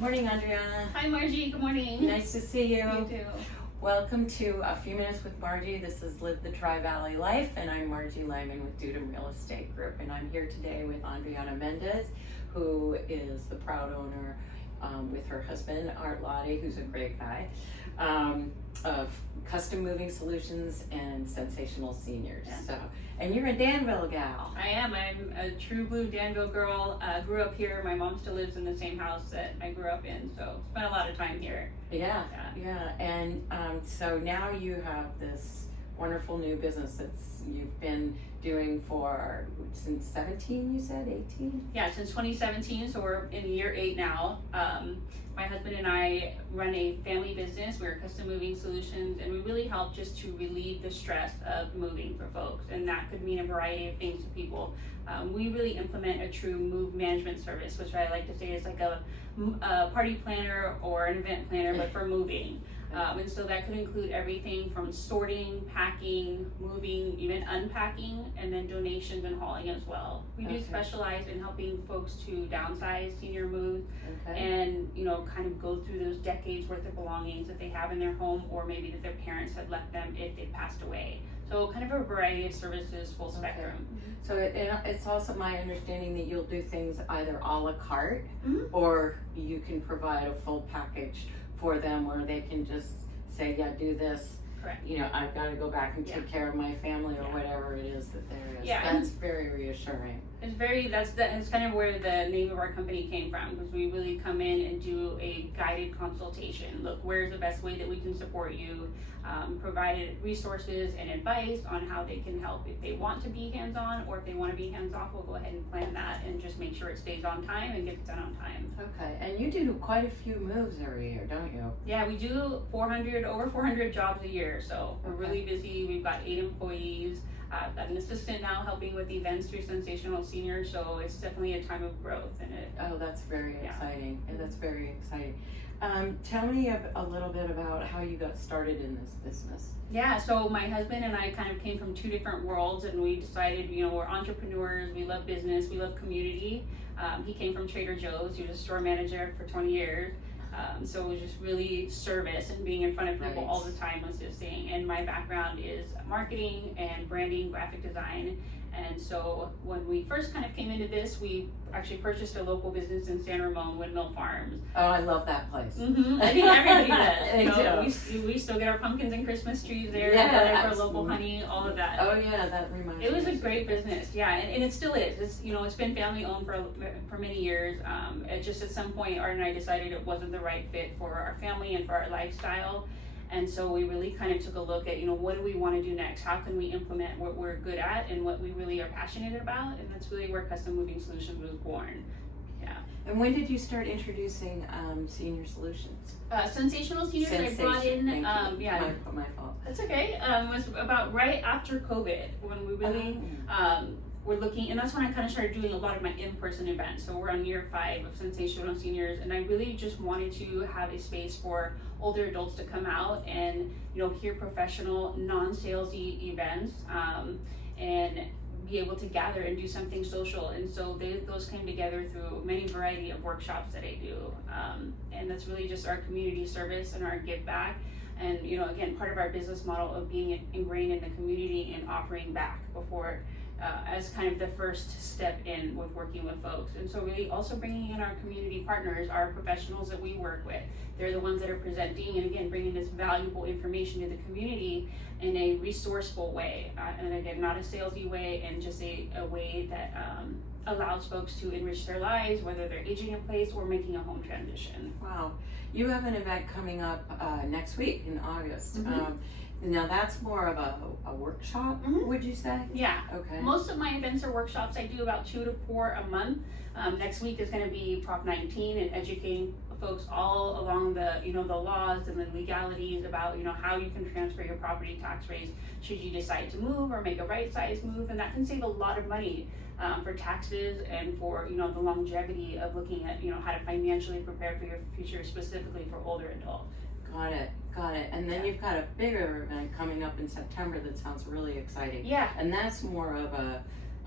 Morning, Andriana. Hi, Margie. Good morning. Nice to see you. You too. Welcome to A Few Minutes with Margie. This is Live the Tri-Valley Life, and I'm Margie Lyman with Dudum Real Estate Group, and I'm here today with Andriana Mendez, who is the proud owner with her husband, Art Lottie, who's a great guy, of Custom Moving Solutions and Sensational Seniors. Yeah. So, and you're a Danville gal. I am. I'm a true blue Danville girl. Grew up here. My mom still lives in the same house that I grew up in, so spent a lot of time here. Yeah. And so now you have this wonderful new business that's you've been doing for since 17, you said 18? Yeah, since 2017, so we're in year 8 now. My husband and I run a family business. We're Custom Moving Solutions, and we really help just to relieve the stress of moving for folks, and that could mean a variety of things to people. We really implement a true move management service, which I like to say is like a party planner or an event planner, but for moving. And so that could include everything from sorting, packing, moving, even unpacking, and then donations and hauling as well. We do specialize in helping folks to downsize, senior move, and kind of go through those decades worth of belongings that they have in their home, or maybe that their parents had left them if they passed away. So kind of a variety of services, full spectrum. So it's also my understanding that you'll do things either a la carte, or you can provide a full package for them where they can just say, yeah, do this. Correct. I've got to go back and take care of my family or whatever it is that there is. Yeah, that's very reassuring. That's kind of where the name of our company came from, because we really come in and do a guided consultation. Look, where's the best way that we can support you, provided resources and advice on how they can help. If they want to be hands-on or if they want to be hands-off, we'll go ahead and plan that and just make sure it stays on time and gets done on time. Okay, and you do quite a few moves every year, don't you? Yeah, we do over 400 jobs a year, so we're really busy. We've got 8 employees. I've got an assistant now helping with events through Sensational Seniors, so it's definitely a time of growth in it. Oh, that's very exciting. And that's very exciting. Tell me a little bit about how you got started in this business. Yeah, so my husband and I kind of came from 2 different worlds, and we decided, we're entrepreneurs, we love business, we love community. He came from Trader Joe's. He was a store manager for 20 years. So it was just really service and being in front of people all the time was his thing. And my background is marketing and branding, graphic design. And so when we first kind of came into this, we actually purchased a local business in San Ramon, Windmill Farms. Oh, I love that place. I think everybody does. We still get our pumpkins and Christmas trees there. Our local honey, all of that. Oh yeah, that reminds me. It was a great business, and it still is. It's it's been family owned for many years. It just at some point, Art and I decided it wasn't the right fit for our family and for our lifestyle. And so we really kind of took a look at, what do we want to do next? How can we implement what we're good at and what we really are passionate about? And that's really where Custom Moving Solutions was born. Yeah. And when did you start introducing senior solutions? Sensational Seniors, I brought in, my fault. That's okay. It was about right after COVID when we really we're looking, and that's when I kind of started doing a lot of my in-person events. So we're on year 5 of Sensational Seniors, and I really just wanted to have a space for older adults to come out and hear professional, non-salesy events, and be able to gather and do something social. And so those came together through many variety of workshops that I do, and that's really just our community service and our give back. And again, part of our business model of being ingrained in the community and offering back before. As kind of the first step in with working with folks. And so really also bringing in our community partners, our professionals that we work with. They're the ones that are presenting and again bringing this valuable information to the community in a resourceful way, and again not a salesy way, and just a way that allows folks to enrich their lives, whether they're aging in place or making a home transition. Wow, you have an event coming up next week in August. Now that's more of a workshop, would you say? Yeah. Okay. Most of my events are workshops. I do about 2 to 4 a month. Next week is going to be Prop 19 and educating folks all along the the laws and the legalities about how you can transfer your property tax rates should you decide to move or make a right size move, and that can save a lot of money for taxes and for the longevity of looking at how to financially prepare for your future, specifically for older adults. Got it. And then you've got a bigger event coming up in September that sounds really exciting. Yeah. And that's more of a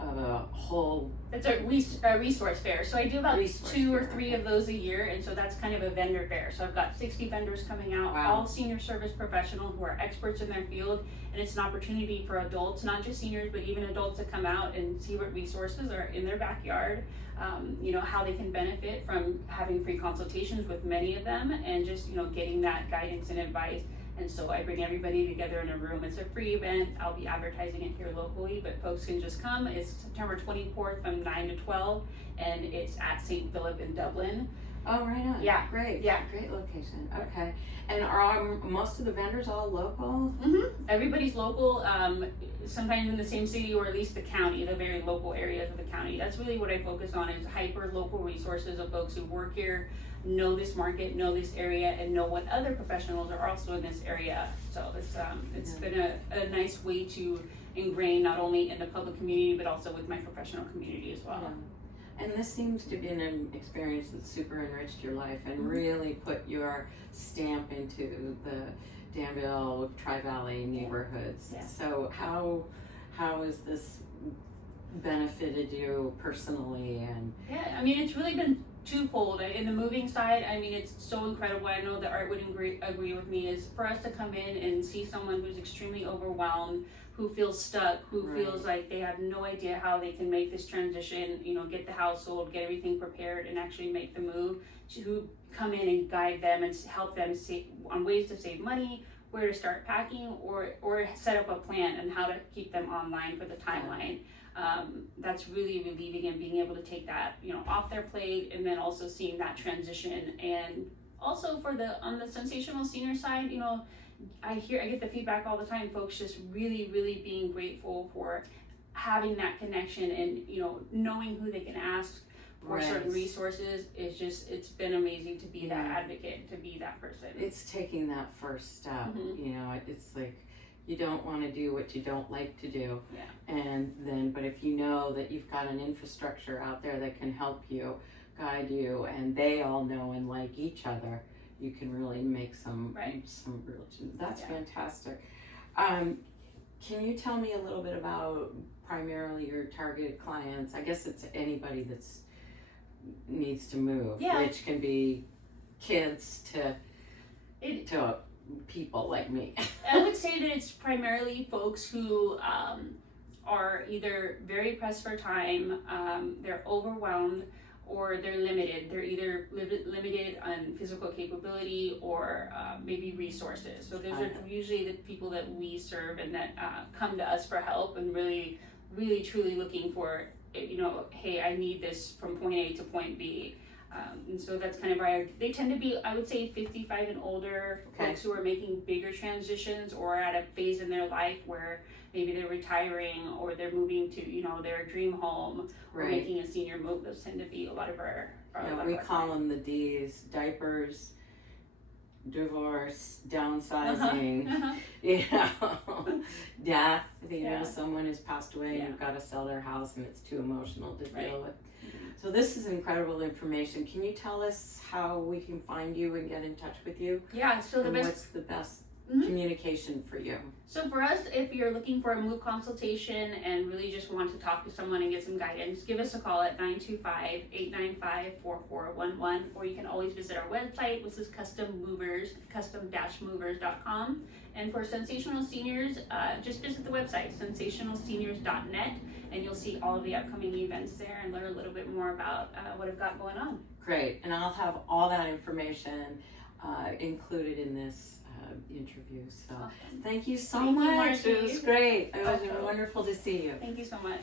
of a whole. It's a resource fair. So I do about two or three of those a year, and so that's kind of a vendor fair. So I've got 60 vendors coming out, all senior service professionals who are experts in their field, and it's an opportunity for adults, not just seniors, but even adults to come out and see what resources are in their backyard, how they can benefit from having free consultations with many of them, and just, getting that guidance and advice. And so I bring everybody together in a room. It's a free event. I'll be advertising it here locally, but folks can just come. It's September 24th from 9 to 12, and it's at St. Philip in Dublin. Oh, right on. Yeah. Great. Yeah. Great location. Okay. And are most of the vendors all local? Mm-hmm. Everybody's local, sometimes in the same city or at least the county, the very local areas of the county. That's really what I focus on, is hyper local resources of folks who work here, know this market, know this area, and know what other professionals are also in this area. So it's been a nice way to ingrain not only in the public community, but also with my professional community as well. Yeah. And this seems to be an experience that super enriched your life and really put your stamp into the Danville, Tri-Valley neighborhoods. Yeah. So how has this benefited you personally? And yeah, I mean, it's really been twofold. In the moving side, I mean, it's so incredible. I know that Art would agree with me, is for us to come in and see someone who's extremely overwhelmed, who feels stuck, who feels like they have no idea how they can make this transition, get the household, get everything prepared, and actually make the move, to come in and guide them and help them on ways to save money, where to start packing, or set up a plan and how to keep them online for the timeline. That's really relieving, and being able to take that, off their plate, and then also seeing that transition. And also on the Sensational senior side, I get the feedback all the time, folks just really, really being grateful for having that connection, and knowing who they can ask for certain resources. It's been amazing to be that advocate, to be that person. It's taking that first step. It's like, you don't want to do what you don't like to do. But if you know that you've got an infrastructure out there that can help you, guide you, and they all know and like each other, you can really make some real change. That's fantastic. Can you tell me a little bit about primarily your targeted clients? I guess it's anybody that's needs to move, which can be kids to people like me. I would say that it's primarily folks who are either very pressed for time, they're overwhelmed, or they're limited. They're either limited on physical capability or maybe resources. So those are usually the people that we serve, and that come to us for help, and really, really, truly looking for, hey, I need this from point A to point B. And so that's kind of why they tend to be, I would say, 55 and older, folks who are making bigger transitions, or at a phase in their life where maybe they're retiring, or they're moving to, their dream home, or making a senior move. Those tend to be a lot of our we call them the D's: diapers, divorce, downsizing, death. Someone has passed away, and you've got to sell their house, and it's too emotional to deal with. So this is incredible information. Can you tell us how we can find you and get in touch with you? Yeah, so what's the best communication for you? So for us, if you're looking for a move consultation and really just want to talk to someone and get some guidance, give us a call at 925-895-4411, or you can always visit our website, which is custom-movers.com. And for Sensational Seniors, just visit the website, sensationalseniors.net, and you'll see all of the upcoming events there and learn a little bit more about what I've got going on. Great, and I'll have all that information included in this interview. So thank you so much. It was great. It was wonderful to see you. Thank you so much.